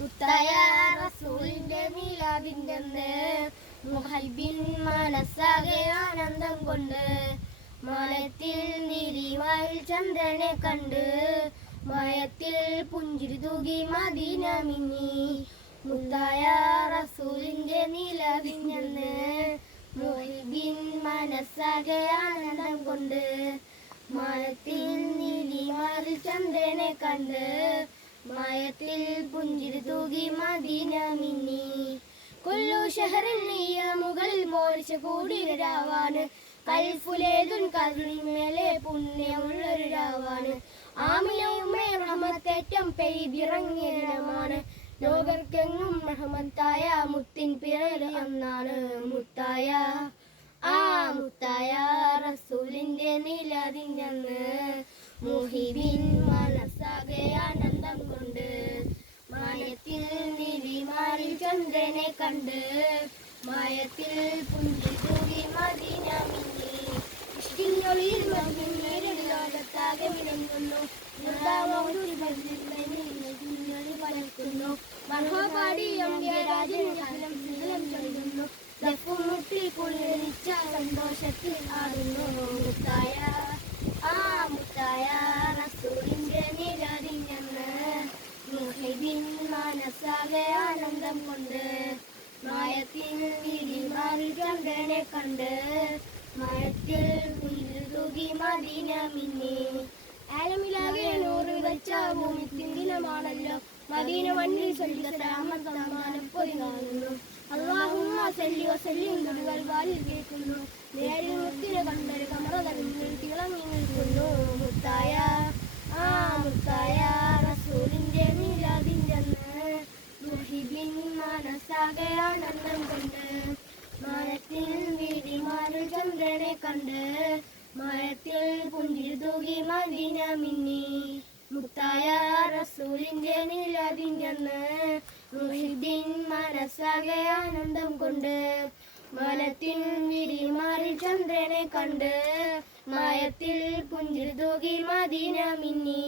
മുത്തായ റസൂലിന്റെ മീലാദിന്റെ മുഹൈബിൻ മനസ്സാകെ ആനന്ദം കൊണ്ട് മാനത്തിൽ നിരിവായിൽ ചന്ദ്രനെ കണ്ട് മയത്തിൽ പുഞ്ചിരി തൂകി മദീന മിന്നി മുത്തായ റസൂലിന്റെ നിലവിഞ്ഞെന്ന് മുഹിബിൻ മനസ്സാകെ ആനന്ദം കൊണ്ട് മാനത്തിൽ നീലിമാറിൽ ചന്ദ്രനെ കണ്ട് മയത്തിൽ പുഞ്ചിരി തൂകി മദീന മിന്നി കൊല്ലു ഷഹറിൽ നീയ മുകൾ മോരിച്ച കൂടി രാവാണ് കൽഫുലേതുൻ കരുണിമേലെ പുണ്യമുള്ളൊരു രാവാണ്. ആമിനയുമേ റഹമത്തേറ്റം പെയ്തിറങ്ങിയ ദിനമാണ് ലോകർക്കെങ്ങും റഹമത്തായ മുത്തിൻ പിറവി എന്നാണ് മുത്തായ. ആ മുത്തായ റസൂലിന്റെ നിലതിഞ്ഞന്ന് മുഹിബിൻ ചന്ദ്രനെ കണ്ട് മായത്തിൽ പുഞ്ചി തൂകി മദീന മിന്നി ഇഷ്ടിഞ്ഞൊളിയിൽ ലോകത്താകെ വിളങ്ങുന്നു പരക്കുന്നു. മർഹപാടി രാജൻ ചൊല്ലുന്നു. മനസ്സാകെ ആനന്ദം കൊണ്ട് മായത്തിൽ വിരിമാറി ചന്ദ്രനെ കണ്ട്. മായത്തിൽ പുല്ല് തൂകി മിന്നി. ആലമിലാകെ നൂറ് വിതച്ച ഭൂമി ദിനമാണല്ലോ മദീന മണ്ണിൽ ചൊല്ലിയ സമ്മാനം പൊതി കാണുന്നു അള്ളാഹുമ്മ സല്ലി വസല്ലിം വാലിൽ കേൾക്കുന്നു. മുഹിബിൻ മനസ്സാകെ ആനന്ദം കൊണ്ട് മരത്തിൽ വീടിമാറിൽ ചന്ദ്രനെ കണ്ട് മരത്തിൽ പുഞ്ചിൽ തൂകി മദീന മിന്നി. മുത്തായ റസൂലിന്റെ നിലതിന്റെ അന്ന് മുഹിദ്ദീൻ മനസ്സാകെ ആനന്ദം കൊണ്ട് മലത്തിൻ വിരി മാറി ചന്ദ്രനെ കണ്ട് മയത്തിൽ പുഞ്ചിൽ തൂകി മദീന മിന്നി.